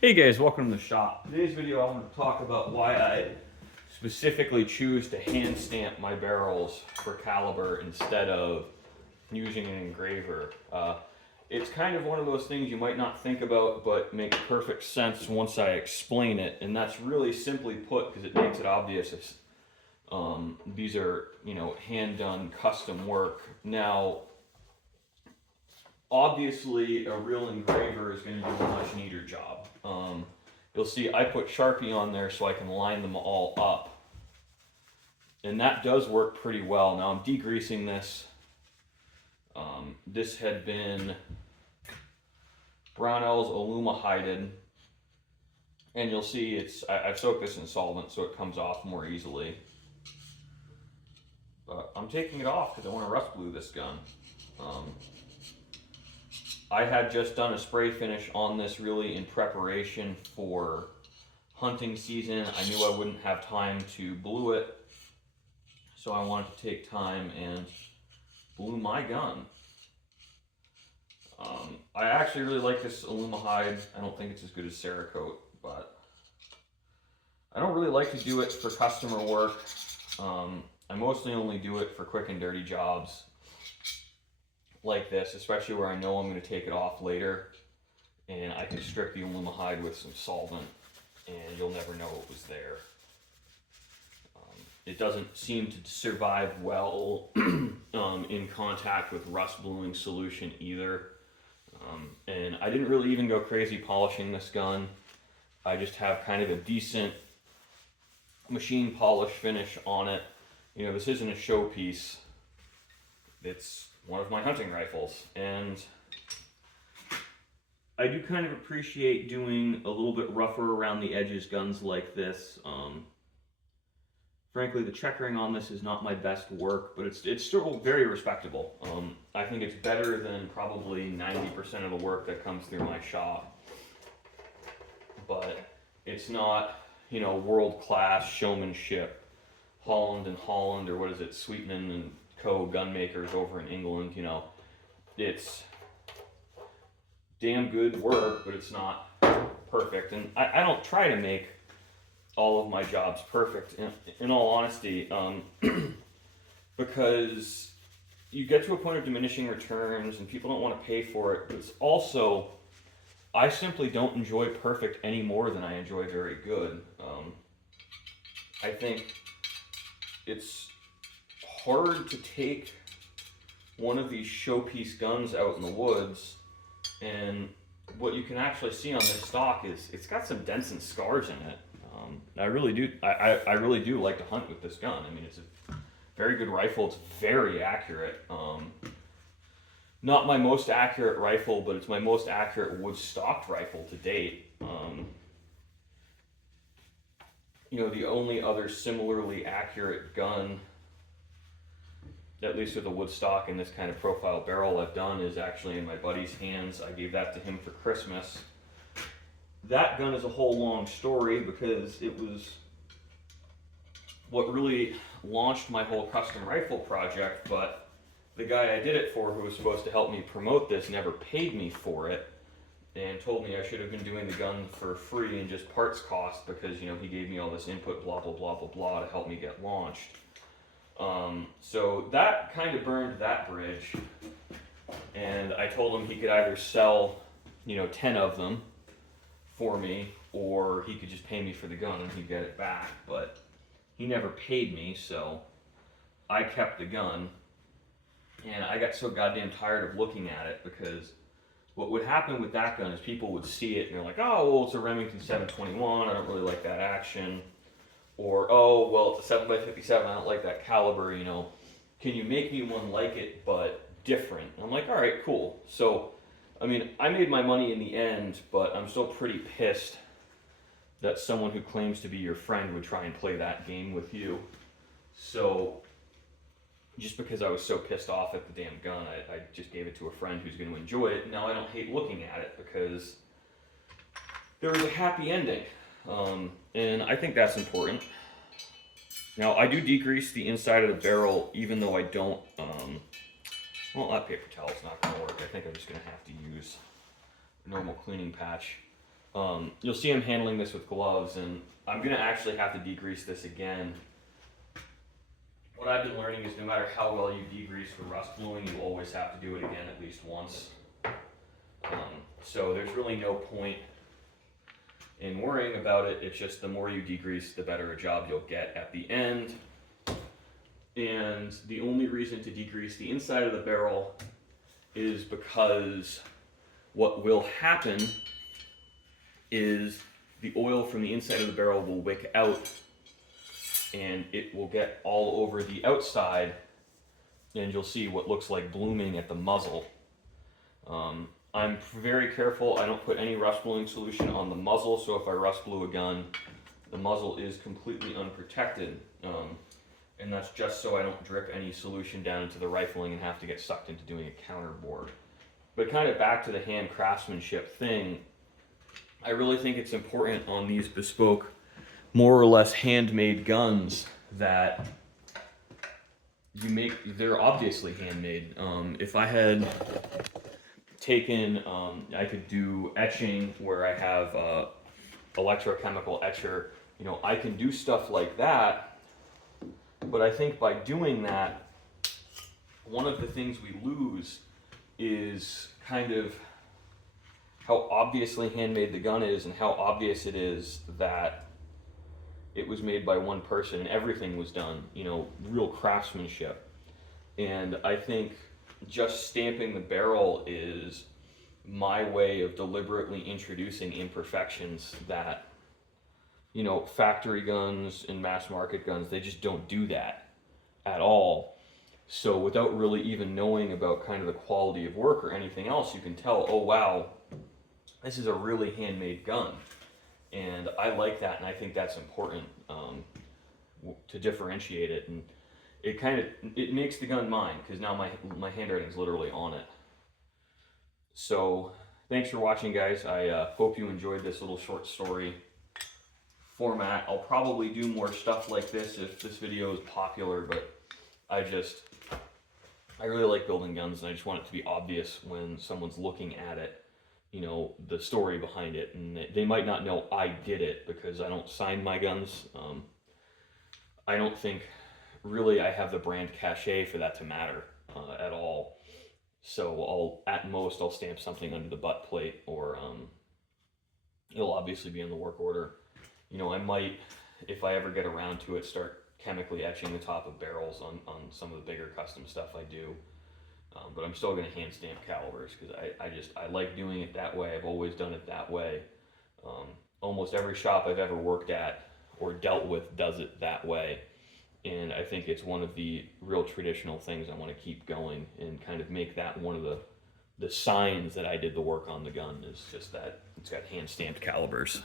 Hey guys, welcome to the shop. Today's video I want to talk about why I specifically choose to hand stamp my barrels for caliber instead of using an engraver. It's kind of one of those things you might not think about but makes perfect sense once I explain it, and that's really simply put because it makes it obvious. These are, hand done custom work. Now, obviously a real engraver is going to do a much neater job. You'll see I put Sharpie on there so I can line them all up, and that does work pretty well. Now I'm degreasing this. This had been Brownell's Alumahyded, and you'll see I've soaked this in solvent so it comes off more easily. But I'm taking it off because I want to rust glue this gun. I had just done a spray finish on this really in preparation for hunting season. I knew I wouldn't have time to blue it, so I wanted to take time and blue my gun. I actually really like this Alumahide. I don't think it's as good as Cerakote, but I don't really like to do it for customer work. I mostly only do it for quick and dirty jobs like this, especially where I know I'm going to take it off later and I can strip the Alumahide with some solvent and you'll never know it was there. It doesn't seem to survive well in contact with rust bluing solution either. And I didn't really even go crazy polishing this gun. I just have kind of a decent machine polish finish on it. This isn't a showpiece. It's one of my hunting rifles, and I do kind of appreciate doing a little bit rougher around the edges guns like this. Frankly, the checkering on this is not my best work, but it's still very respectable. I think it's better than probably 90% of the work that comes through my shop, but it's not, world-class showmanship. Holland and Holland, or what is it, Sweetman and Co. gun makers over in England, it's damn good work, but it's not perfect. And I don't try to make all of my jobs perfect, in all honesty, because you get to a point of diminishing returns and people don't want to pay for it. But it's also, I simply don't enjoy perfect any more than I enjoy very good. I think it's hard to take one of these showpiece guns out in the woods, and what you can actually see on this stock is it's got some dents and scars in it. I really do like to hunt with this gun. I mean, it's a very good rifle. It's very accurate. Not my most accurate rifle, but it's my most accurate wood stocked rifle to date. The only other similarly accurate gun, at least with a wood stock and this kind of profile barrel, I've done is actually in my buddy's hands. I gave that to him for Christmas. That gun is a whole long story because it was what really launched my whole custom rifle project, but the guy I did it for, who was supposed to help me promote this, never paid me for it and told me I should have been doing the gun for free and just parts cost because, he gave me all this input, blah, blah, blah, blah, blah, to help me get launched. So that kind of burned that bridge, and I told him he could either sell, 10 of them for me, or he could just pay me for the gun and he'd get it back, but he never paid me, so I kept the gun, and I got so goddamn tired of looking at it because what would happen with that gun is people would see it and they're like, oh, well, it's a Remington 721, I don't really like that action. Or, oh, well, it's a 7x57, I don't like that caliber, can you make me one like it, but different? And I'm like, all right, cool. So, I made my money in the end, but I'm still pretty pissed that someone who claims to be your friend would try and play that game with you. So, just because I was so pissed off at the damn gun, I just gave it to a friend who's going to enjoy it. Now I don't hate looking at it because there was a happy ending. And I think that's important. Now I do degrease the inside of the barrel, even though I don't, well, that paper towel's not going to work. I think I'm just going to have to use a normal cleaning patch. You'll see I'm handling this with gloves, and I'm going to actually have to degrease this again. What I've been learning is no matter how well you degrease for rust bluing, you always have to do it again at least once. So there's really no point in worrying about it. It's just the more you degrease, the better a job you'll get at the end. And the only reason to degrease the inside of the barrel is because what will happen is the oil from the inside of the barrel will wick out, and it will get all over the outside, and you'll see what looks like blooming at the muzzle. I'm very careful. I don't put any rust bluing solution on the muzzle, so if I rust blue a gun, the muzzle is completely unprotected. And that's just so I don't drip any solution down into the rifling and have to get sucked into doing a counterbore. But kind of back to the hand craftsmanship thing, I really think it's important on these bespoke, more or less handmade guns that you make, they're obviously handmade. If I had taken, I could do etching where I have electrochemical etcher, you know, I can do stuff like that, but I think by doing that, one of the things we lose is kind of how obviously handmade the gun is and how obvious it is that it was made by one person and everything was done, you know, real craftsmanship. And I think just stamping the barrel is my way of deliberately introducing imperfections that, you know, factory guns and mass market guns, they just don't do that at all. So without really even knowing about kind of the quality of work or anything else, you can tell, oh wow, this is a really handmade gun. And I like that, and I think that's important to differentiate it. And it makes the gun mine, because now my handwriting is literally on it. So thanks for watching, guys. I hope you enjoyed this little short story format. I'll probably do more stuff like this if this video is popular, but I really like building guns, and I just want it to be obvious when someone's looking at it, you know, the story behind it, and they might not know I did it because I don't sign my guns. I don't think really I have the brand cachet for that to matter at all. So at most I'll stamp something under the butt plate, or it'll obviously be in the work order. You know, I might, if I ever get around to it, start chemically etching the top of barrels on some of the bigger custom stuff I do. But I'm still going to hand stamp calibers because I like doing it that way. I've always done it that way. Almost every shop I've ever worked at or dealt with does it that way. And I think it's one of the real traditional things I want to keep going and kind of make that one of the signs that I did the work on the gun, is just that it's got hand stamped calibers.